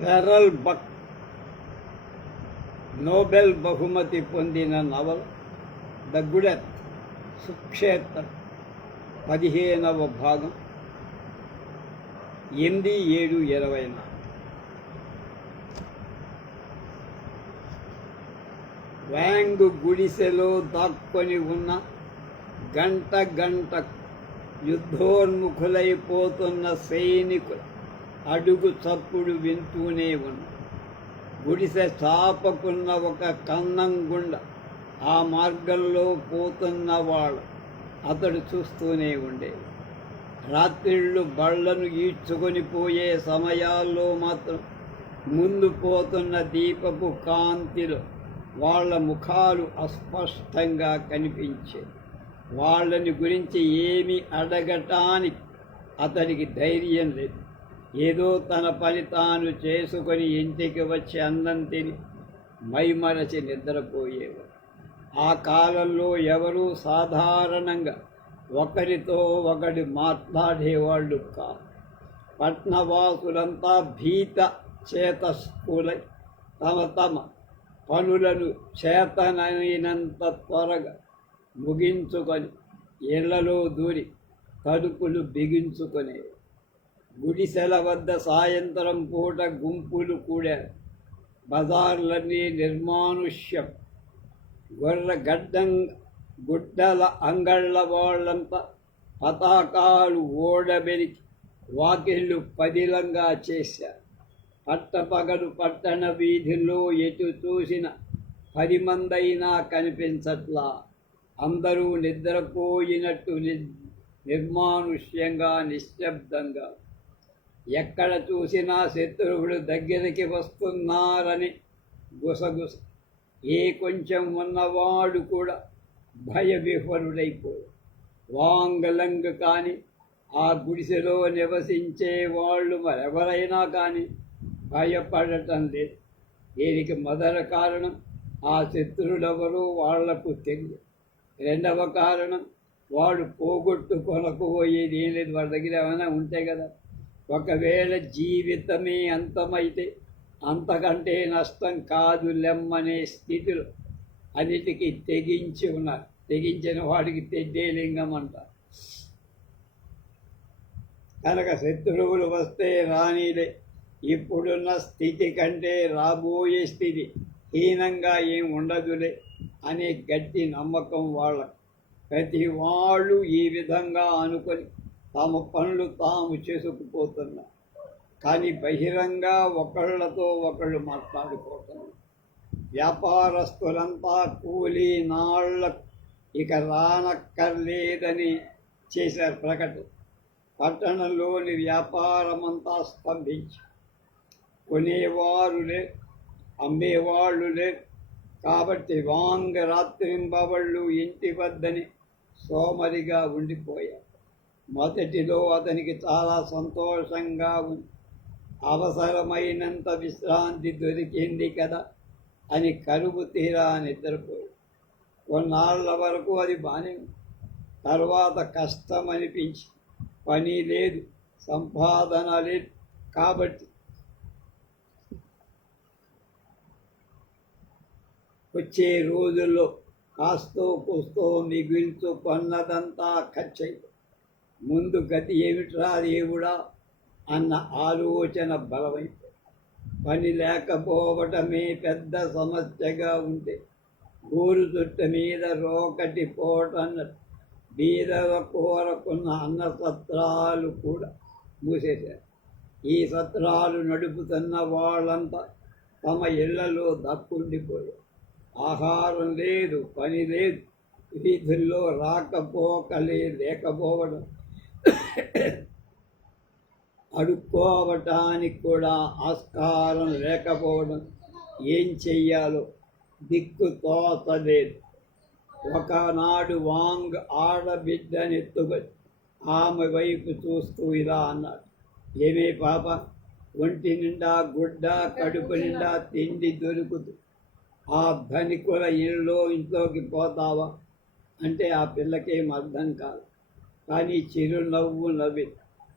Feral బక్ Nobel బహుమతి పొందిన నవల ద గుడెత్ సుక్షేత్ర పదిహేనవ భాగం ఎనిమిది ఏడు ఇరవై వ్యాంగ్ గుడిసెలో దాక్కొని ఉన్న గంట గంట యుద్ధోన్ముఖులైపోతున్న సైనికులు అడుగు చప్పుడు వింటూనే ఉన్న. గుడిసె చాపకున్న ఒక కన్నం గుండ ఆ మార్గంలో పోతున్న వాళ్ళు అతడు చూస్తూనే ఉండేది. రాత్రిళ్ళు బళ్ళను ఈడ్చుకొని పోయే సమయాల్లో మాత్రం ముందు పోతున్న దీపపు కాంతిలో వాళ్ళ ముఖాలు అస్పష్టంగా కనిపించే వాళ్ళని గురించి ఏమి అడగటానికి అతనికి ధైర్యం లేదు. ఏదో తన పని తాను చేసుకొని ఇంటికి వచ్చి అన్నం తిని మైమరచి నిద్రపోయేవారు ఆ కాలంలో ఎవరూ సాధారణంగా ఒకరితో ఒకటి మాట్లాడేవాళ్ళు కాదు. పట్నవాసులంతా భీత చేతస్కులై తమ తమ పనులను చేతనైనంత త్వరగా ముగించుకొని ఇళ్ళలో దూరి తలుపులు బిగించుకునేవి గుడిసెల వద్ద సాయంత్రం పూట గుంపులు కూడారు బజార్లన్నీ నిర్మానుష్యం. గొర్ర గడ్డం గుడ్డల అంగళ్ళ వాళ్ళంతా పతాకాలు ఓడబెరికి వాకిళ్ళు పదిలంగా చేశారు. పట్టపగలు పట్టణ వీధిలో ఎటు చూసిన పది మందైనా కనిపించట్లా. అందరూ నిద్రపోయినట్టు ని నిర్మానుష్యంగా నిశ్శబ్దంగా ఎక్కడ చూసినా శత్రువులు దగ్గరికి వస్తున్నారని గుసగుస. ఏ కొంచెం ఉన్నవాడు కూడా భయవిహ్వరుడైపోయాడు వాంగలంగ్ కానీ ఆ గుడిసెలో నివసించే వాళ్ళు మరెవరైనా కానీ భయపడటం లేదు. దీనికి మొదల కారణం ఆ శత్రువులెవరూ వాళ్ళకు తెలియదు. రెండవ కారణం వాడు పోగొట్టుకొనకపోయేది ఏం లేదు వాళ్ళ దగ్గర ఏమైనా ఉంటాయి కదా. ఒకవేళ జీవితమే అంతమైతే అంతకంటే నష్టం కాదు లెమ్మనే స్థితిలో. అన్నిటికీ తెగించి ఉన్నారు. తెగించిన వాడికి తెడ్డేలింగం అంటారు కనుక శత్రువులు వస్తే రానిదే ఇప్పుడున్న స్థితి కంటే రాబోయే స్థితి హీనంగా ఏం ఉండదులే అనే గట్టి నమ్మకం వాళ్ళ ప్రతి వాళ్ళు ఈ విధంగా అనుకొని తాము పనులు తాము చేసుకుపోతున్నారు కానీ బహిరంగ ఒకళ్ళతో ఒకళ్ళు మాట్లాడుకోవటం వ్యాపారస్తులంతా కూలీ నాళ్ళ ఇక రానక్కర్లేదని చేశారు ప్రకటన. పట్టణంలోని వ్యాపారమంతా స్తంభించి. కొనేవారు అమ్మేవాళ్ళులే. అమ్మేవాళ్ళు కాబట్టి వాంగ రాత్రింబవళ్ళు ఇంటి వద్దని సోమరిగా ఉండిపోయారు. మొదటిలో అతనికి చాలా సంతోషంగా అవసరమైనంత విశ్రాంతి దొరికింది కదా అని కరువు తీరా నిద్రపోయి. కొన్నాళ్ళ వరకు అది బాగానే తర్వాత కష్టం అనిపించి పని లేదు సంపాదన లేదు కాబట్టి వచ్చే రోజుల్లో కాస్తో కూస్తో మిగుల్చుకున్నదంతా ఖర్చు ముందు గతి ఏమిట్రా దేవుడా అన్న ఆలోచన బలమైంది పని లేకపోవటమే పెద్ద సమస్యగా ఉంటే గోరు చుట్ట మీద రోకటి పోటన్నట్టు బీదవ కోరకున్న అన్న సత్రాలు కూడా మూసేశారు. ఈ సత్రాలు నడుపుతున్న వాళ్ళంతా తమ ఇళ్ళలో దక్కుండిపోయారు. ఆహారం లేదు పని లేదు వీధుల్లో రాకపోకలే లేకపోవడం అడుక్కోవటానికి కూడా ఆస్కారం లేకపోవడం ఏం చెయ్యాలో దిక్కు తోచలేదు ఒకనాడు వాంగ్ ఆడబిడ్డనెత్తుకొని ఆమె వైపు చూస్తూ ఇలా అన్నాడు. ఏమే పాప? ఒంటి నిండా గుడ్డ కడుపు నిండా తిండి దొరుకుతూ ఆ ధనికుల ఇల్లు ఇంట్లోకి పోతావా? అంటే ఆ పిల్లకేం అర్థం కాదు. కానీ చిరునవ్వు నవ్వి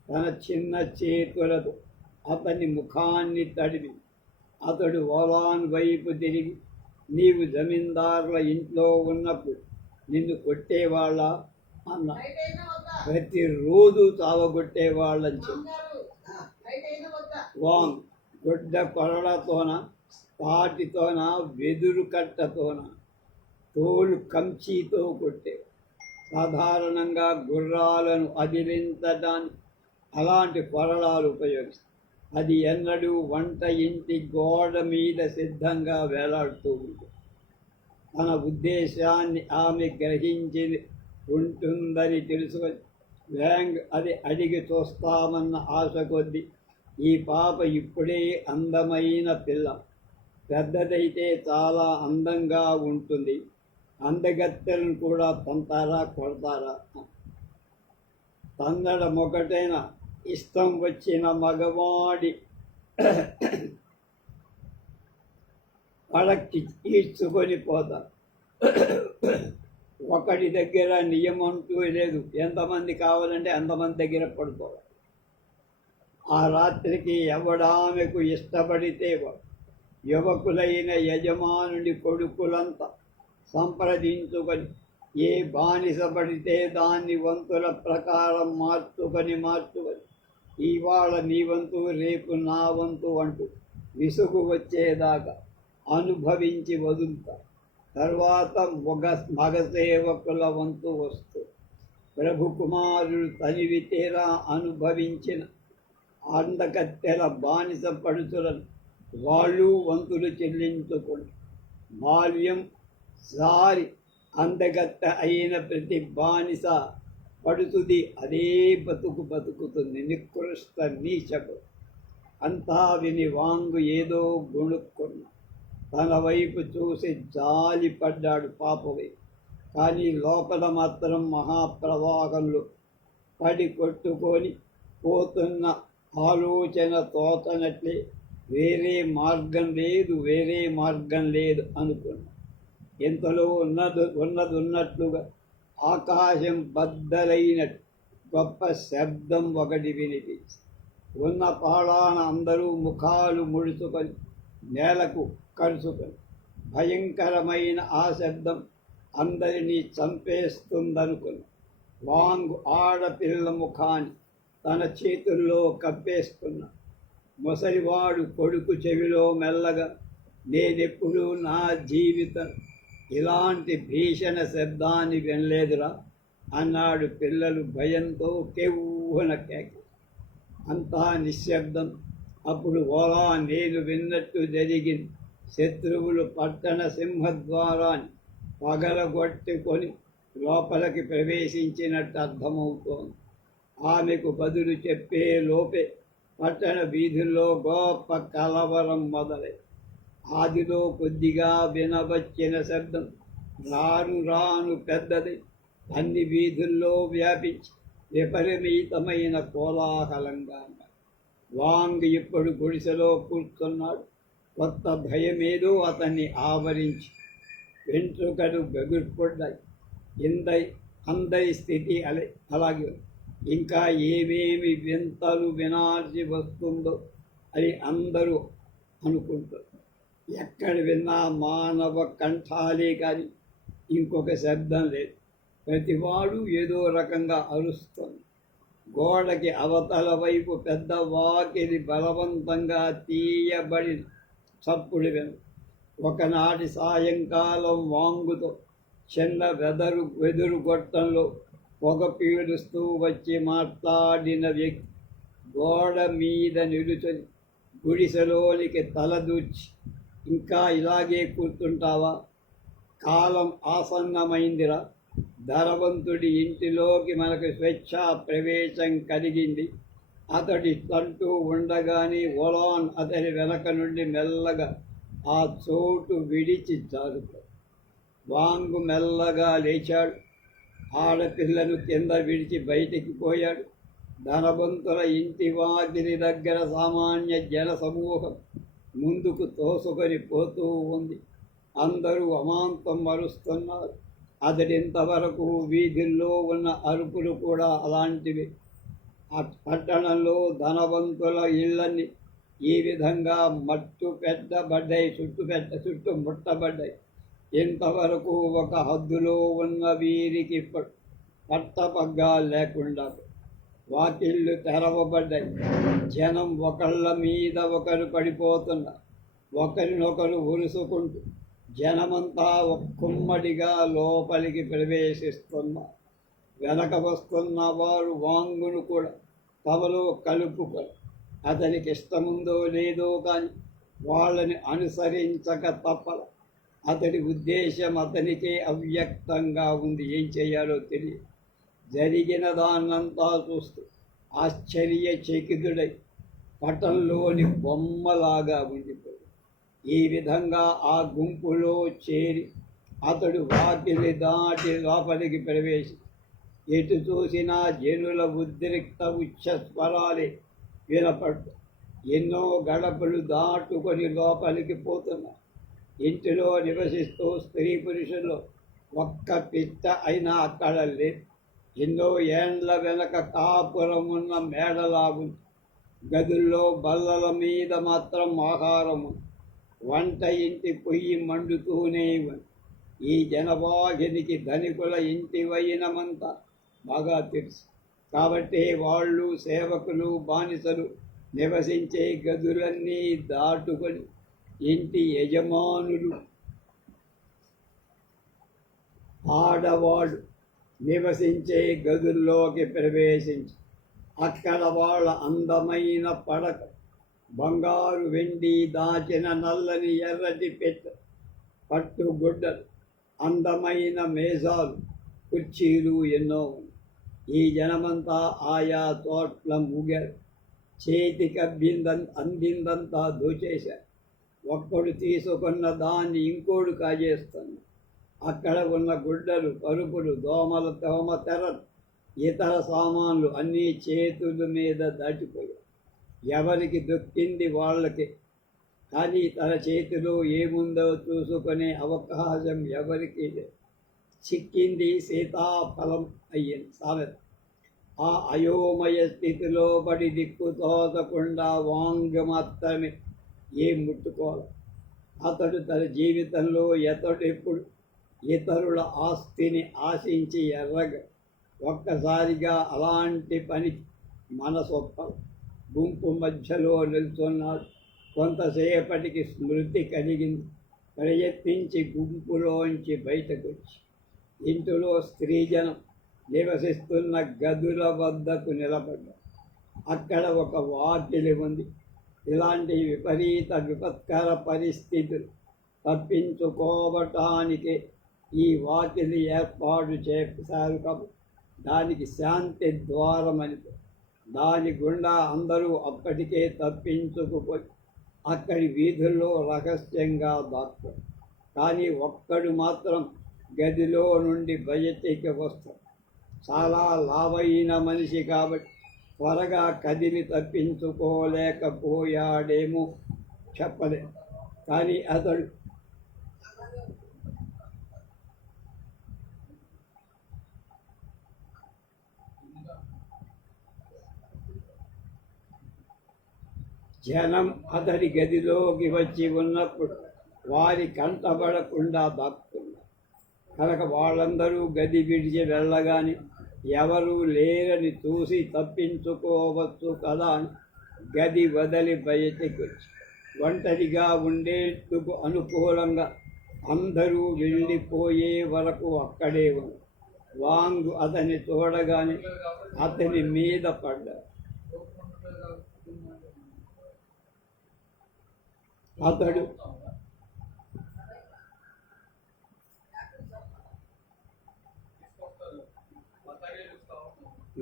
తన చిన్న చేతులతో అతని ముఖాన్ని తడివి. అతడు ఓలాన్ వైపు తిరిగి నీవు జమీందారుల ఇంట్లో ఉన్నప్పుడు నిన్ను కొట్టేవాళ్ళ? అన్న. ప్రతిరోజు చావగొట్టేవాళ్ళని చెప్పి. వాంగ్ గొడ్డ కొరలతోన పాటితోన వెదురు కట్టతోన తోలు కంచీతో కొట్టే సాధారణంగా గుర్రాలను అదిలించడానికి అలాంటి కొరడాలు ఉపయోగిస్తాయి. అది ఎన్నడూ వంట ఇంటి గోడ మీద సిద్ధంగా వేలాడుతూ ఉంటుంది. తన ఉద్దేశాన్ని ఆమె గ్రహించి ఉంటుందని తెలుసుకొని వ్యాంగ్ అది అడిగి చూస్తామన్న ఆశ కొద్దీ ఈ పాప ఇప్పుడే అందమైన పిల్ల. పెద్దదైతే చాలా అందంగా ఉంటుంది. అందగత్తెలను కూడా తంతారా కొడతారా? తందడం ఒకటైన ఇష్టం వచ్చిన మగవాడి వాళ్ళకి ఈడ్చుకొని పోతారు. ఒకటి దగ్గర నియమంటూ లేదు. ఎంతమంది కావాలంటే అంతమంది దగ్గర పడుకోవాలి. ఆ రాత్రికి ఎవడామెకు ఇష్టపడితే యువకులైన యజమానుడి కొడుకులంతా సంప్రదించుకొని ఏ బానిసపడితే దాన్ని వంతుల ప్రకారం మార్చుకొని మార్చుకొని ఇవాళ నీ వంతు రేపు నా వంతు అంటూ విసుగు వచ్చేదాకా అనుభవించి వదులుతా. తర్వాత మగ మగసేవకుల వంతు వస్తూ ప్రభు కుమారుడు తనివి తీరా అనుభవించిన అందకత్తెల బానిస పడుతులను వాళ్ళు వంతులు చెల్లించుకుంటారు బాల్యం సారి అందగత్త అయిన ప్రతి బానిస పడుతుంది. అదే బతుకు బతుకుతుంది. నికృష్ట నీచకు. అంతా విని వాంగు ఏదో గుణుక్కున్న తన వైపు చూసి జాలి పడ్డాడు పాపవి. కానీ లోపల మాత్రం మహాప్రవాహంలో పడి కొట్టుకొని పోతున్న ఆలోచన తోచనట్లే వేరే మార్గం లేదు వేరే మార్గం లేదు అనుకున్నా. ఇంతలో ఉన్నది ఉన్నది ఉన్నట్లుగా ఆకాశం బద్దలైనట్టు గొప్ప శబ్దం ఒకటి వినిపించి ఉన్న పాడాన అందరూ ముఖాలు ముడుచుకొని నేలకు కలుసుకొని భయంకరమైన ఆ శబ్దం అందరినీ చంపేస్తుందనుకుని వాంగు ఆడపిల్ల ముఖాన్ని తన చేతుల్లో కప్పేసుకున్న ముసలివాడు కొడుకు చెవిలో మెల్లగా నేనెప్పుడూ నా జీవితం ఇలాంటి భీషణ శబ్దాన్ని వినలేదురా అన్నాడు పిల్లలు భయంతో కెవ్వున కేక. అంతా నిశ్శబ్దం. అప్పుడు ఓలా నేను విన్నట్టు జరిగింది. శత్రువులు పట్టణ సింహద్వారాన్ని పగలగొట్టుకొని లోపలికి ప్రవేశించినట్టు అర్థమవుతోంది. ఆమెకు బదులు చెప్పే లోపే పట్టణ వీధుల్లో గొప్ప కలవరం మొదలై ఆదిలో కొద్దిగా వినవచ్చిన శబ్దం రాను రాను పెద్దది. అన్ని వీధుల్లో వ్యాపించి విపరీతమైన కోలాహలంగా వాంగ్ ఇప్పుడు గుడిసెలో కూర్చున్నాడు. కొత్త భయమేదో అతన్ని ఆవరించి వెంట్రుకలు బెగుర్పడ్డాయి. ఇందై అందరి స్థితి అలే అలాగే ఇంకా ఏమేమి వింతలు వినాల్సి వస్తుందో అని అందరూ అనుకుంటారు. ఎక్కడ విన్నా మానవ కంఠాలే కానీ ఇంకొక శబ్దం లేదు. ప్రతివాడు ఏదో రకంగా అరుస్తుంది. గోడకి అవతల వైపు పెద్ద వాకిలి బలవంతంగా తీయబడి చప్పుడు విను. ఒకనాటి సాయంకాలం వాంగుతో చిన్న వెదరు వెదురు గొట్టంలో పొగ పీలుస్తూ వచ్చి మాట్లాడిన వ్యక్తి గోడ మీద నిలుచొని గుడిసెలోనికి తలదూర్చి ఇంకా ఇలాగే కూర్చుంటావా? కాలం ఆసన్నమైందిరా. ధనవంతుడి ఇంటిలోకి మనకు స్వేచ్ఛా ప్రవేశం కలిగింది. అతడి తంటూ ఉండగానే ఒలాన్ అతని వెనక నుండి మెల్లగా ఆ చోటు విడిచి జారుతాడు. వాంగు మెల్లగా లేచాడు. ఆడపిల్లను కింద విడిచి బయటికి పోయాడు. ధనవంతుల ఇంటి వాకిలి దగ్గర సామాన్య జనసమూహం ముందుకు తోసుకొని పోతూ ఉంది. అందరూ అమాంతం మరుస్తున్నారు అతడింతవరకు వీధుల్లో ఉన్న అరుపులు కూడా అలాంటివి. పట్టణంలో ధనవంతుల ఇళ్ళని ఈ విధంగా మట్టు పెట్టబడ్డాయి చుట్టు పెట్ట చుట్టూ ముట్టబడ్డాయి ఇంతవరకు ఒక హద్దులో ఉన్న వీరికి పట్టపగ్గా లేకుండా వాకిళ్ళు తెరవబడ్డాయి. జనం ఒకళ్ళ మీద ఒకరు పడిపోతున్నారు ఒకరినొకరు ఉరుసుకుంటూ జనమంతా ఒక కుమ్మడిగా లోపలికి ప్రవేశిస్తున్నారు వెనక వస్తున్న వారు వాంగును కూడా తమలో కలుపుకొని అతనికి ఇష్టముందో లేదో కానీ వాళ్ళని అనుసరించక తప్పల. అతడి ఉద్దేశం అతనికే అవ్యక్తంగా ఉంది. ఏం చేయాలో తెలియదు. జరిగిన దాన్నంతా చూస్తూ ఆశ్చర్య చకితుడై పటంలోని బొమ్మలాగా ఉండిపోయి ఈ విధంగా ఆ గుంపులో చేరి అతడు వాకిలి దాటి లోపలికి ప్రవేశి ఎటు చూసినా జనుల ఉద్రిక్త ఉచ్చ స్వరాలే వినపడు ఎన్నో గడపలు దాటుకొని లోపలికి పోతున్నా ఇంటిలో నివసిస్తూ స్త్రీ పురుషులు ఒక్క పిట్ట అయినా అక్కడ లేదు. ఎన్నో ఏండ్ల వెనక కాపురం ఉన్న మేడలాగు గదుల్లో బల్లల మీద మాత్రం ఆహారము. వంట ఇంటి పొయ్యి మండుతూనే ఉంది ఈ జనవాహినికి ధనికుల ఇంటి వైనమంతా బాగా తెలుసు. కాబట్టి వాళ్ళు సేవకులు బానిసలు నివసించే గదులన్నీ దాటుకొని ఇంటి యజమానులు. ఆడవాడు నివసించే గదుల్లోకి ప్రవేశించి. అక్కడ వాళ్ళ అందమైన పడక బంగారు వెండి దాచిన నల్లని ఎర్రటి పెట్ట పట్టుగుడ్డలు అందమైన మేజాలు కుర్చీలు ఎన్నో ఈ జనమంతా ఆయా తోట్ల ముగారు. చేతికి అబ్బింద అందిందంతా దోచేశారు. ఒక్కడు తీసుకున్న దాన్ని ఇంకోడు కాజేస్తున్నాడు అక్కడ ఉన్న గుడ్డలు పరుపులు దోమల దోమ తెరలు ఇతర సామాన్లు అన్నీ చేతుల మీద దాటిపోయాయి. ఎవరికి దొక్కింది వాళ్ళకి? కానీ తన చేతిలో ఏముందో చూసుకునే అవకాశం ఎవరికి లేదు. చిక్కింది సీతాఫలం అయ్యింది. సామెత. ఆ అయోమయ స్థితిలో పడి దిక్కు తోచకుండా వాంగ మాత్రమే ఏం ముట్టుకోవాలి? అతడు తన జీవితంలో ఎతడు ఎప్పుడు ఇతరుల ఆస్తిని ఆశించి ఎర్రగ ఒక్కసారిగా అలాంటి పని మనసొప్ప గుంపు మధ్యలో నిల్చున్నారు. కొంతసేపటికి స్మృతి కలిగింది. ప్రయత్నించి గుంపులోంచి బయటకు వచ్చి ఇంటిలో స్త్రీజనం నివసిస్తున్న గదుల వద్దకు నిలబడ్డారు అక్కడ ఒక వాకిలి ఉంది. ఇలాంటి విపరీత విపత్కర పరిస్థితులు తప్పించుకోవటానికి ఈ వాకిలి ఏర్పాటు చేశారు కాబట్టి దానికి శాంతి ద్వారమని దాని గుండా అందరూ అప్పటికే తప్పించుకుపోయి అక్కడి వీధుల్లో రహస్యంగా దాక్తారు కానీ ఒక్కడు మాత్రం గదిలో నుండి బయటికి వస్తాడు. చాలా లావైన మనిషి కాబట్టి త్వరగా కదిలి తప్పించుకోలేకపోయాడేమో చెప్పలేదు కానీ అతడు జనం అతడి గదిలోకి వచ్చి ఉన్నప్పుడు వారి కంటబడకుండా దాక్కున్నారు కనుక వాళ్ళందరూ గది విడిచి వెళ్ళగాని ఎవరు లేరని చూసి తప్పించుకోవచ్చు కదా అని గది వదిలి బయటికి వచ్చి ఒంటరిగా ఉండేందుకు అనుకూలంగా అందరూ వెళ్ళిపోయే వరకు అక్కడే ఉంది వాంగు అతని చూడగానే అతని మీద పడ్డారు. అతడు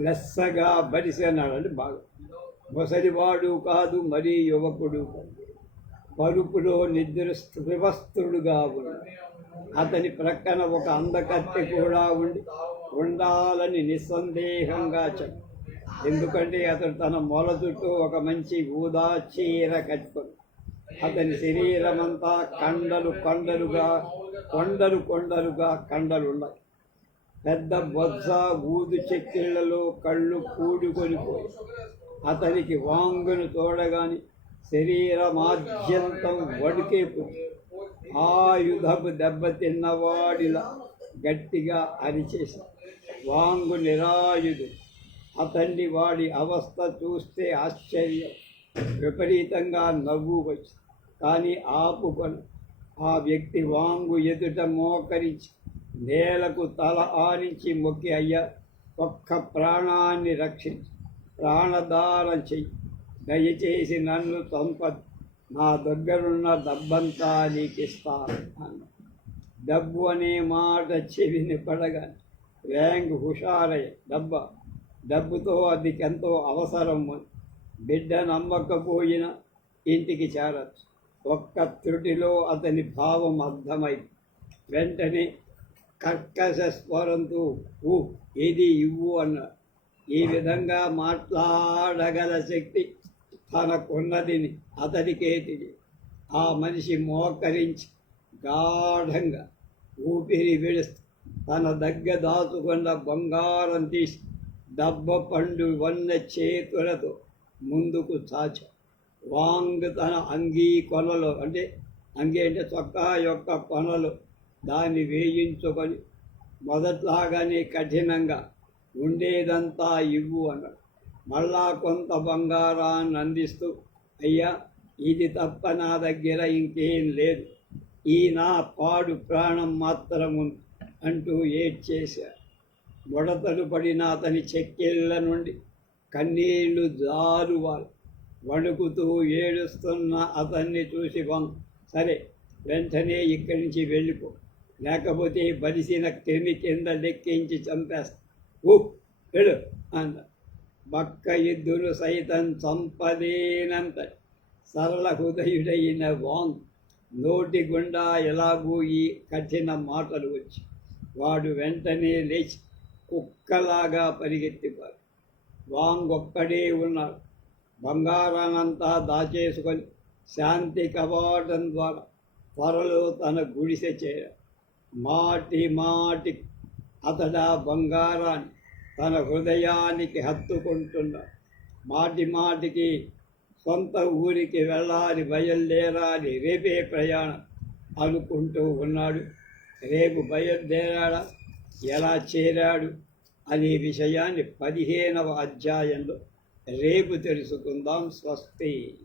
లెస్సగా బరిసెన్నాడు అంటే బాగా ముసలివాడు కాదు మరీ యువకుడు. పరుపులో నిద్ర వివస్త్రుడుగా ఉంది అతని ప్రక్కన ఒక అందకత్తె కూడా ఉండి ఉండాలని నిస్సందేహంగా చెప్పు. ఎందుకంటే అతడు తన మొల చుట్టూ ఒక మంచి ఊదా చీర కట్టుకొని అతని శరీరమంతా కండలు కండలుగా కొండలు కొండలుగా కండలున్నాయి. పెద్ద బొత్స ఊదు చెక్కిళ్ళలో కళ్ళు కూడుకొనిపోయి అతనికి వాంగును తోడగాని శరీరమాద్యంతం వడికే పుట్టి ఆయుధపు దెబ్బతిన్నవాడిలా గట్టిగా అరిచేసి వాంగు నిరాయుడు అతన్ని వాడి అవస్థ చూస్తే ఆశ్చర్యం. విపరీతంగా నవ్వు వచ్చింది. కానీ ఆపుకొని ఆ వ్యక్తి వాంగు ఎదుట మోకరించి నేలకు తల ఆనించి మొక్కి అయ్యా ఒక్క ప్రాణాన్ని రక్షించి. ప్రాణదానం చెయ్యి. దయచేసి నన్ను చంపదు. నా దగ్గరున్న డబ్బంతా నీకిస్తాను అన్న డబ్బు అనే మాట చెవిని పడగా వ్యాంగ్ హుషారయ్య డబ్బ డబ్బుతో అదికెంతో అవసరం అని. బిడ్డ నమ్మకపోయినా ఇంటికి చేరచ్చు. ఒక్క త్రుటిలో అతని భావం అర్థమైంది వెంటనే కర్కశ స్వరంతో ఊ ఏది ఇవ్వు అన్న ఈ విధంగా మాట్లాడగల శక్తి తనకున్నదిని అతడికే తెలియదు ఆ మనిషి మోకరించి గాఢంగా ఊపిరి విడుస్తూ తన దగ్గర దాచుకున్న బంగారం తీసి డబ్బ పండు వన్న చేతులతో ముందుకు చాచాడు వాంగ్ తన అంగీ కొనలో అంటే అంగీ అంటే చొక్కా యొక్క కొనలు. దాన్ని వేయించుకొని మొదట్లాగానే కఠినంగా ఉండేదంతా ఇవ్వు అన్నాడు. మళ్ళా కొంత బంగారాన్ని అందిస్తూ అయ్యా ఇది తప్ప నా దగ్గర ఇంకేం లేదు. ఈ నా పాడు ప్రాణం మాత్రం అంటూ ఏడ్చేశాడు ముడతలు పడిన అతని చెక్కిళ్ళ నుండి కన్నీళ్ళు జారువారు వణుకుతూ ఏడుస్తున్న అతన్ని చూసి వం సరే వెంటనే ఇక్కడి నుంచి వెళ్ళిపో. లేకపోతే బలిసిన క్రిమి కింద లెక్కించి చంపేస్తా. ఊ వెళ్ళు అంట బక్క ఇద్దులు సైతం చంపలేనంత సరళ హృదయుడైన వాంగ్ నోటి గుండా ఎలాగూ ఈ కఠిన మాటలు వచ్చి వాడు వెంటనే లేచి కుక్కలాగా పరిగెత్తిపారు వాంగ్ ఒక్కడే ఉన్నాడు బంగారానంతా దాచేసుకొని శాంతి కవాటం ద్వారా త్వరలో తన గుడిసె చేర. మాటి మాటి అతడా బంగారాన్ని తన హృదయానికి హత్తుకుంటున్నాడు మాటి మాటికి సొంత ఊరికి వెళ్ళాలి బయలుదేరాలి రేపే ప్రయాణం అనుకుంటూ ఉన్నాడు. రేపు బయలుదేరాడా ఎలా చేరాడు అనే విషయాన్ని పదిహేనవ అధ్యాయంలో రేపు తెలుసుకుందాం. స్వస్తి.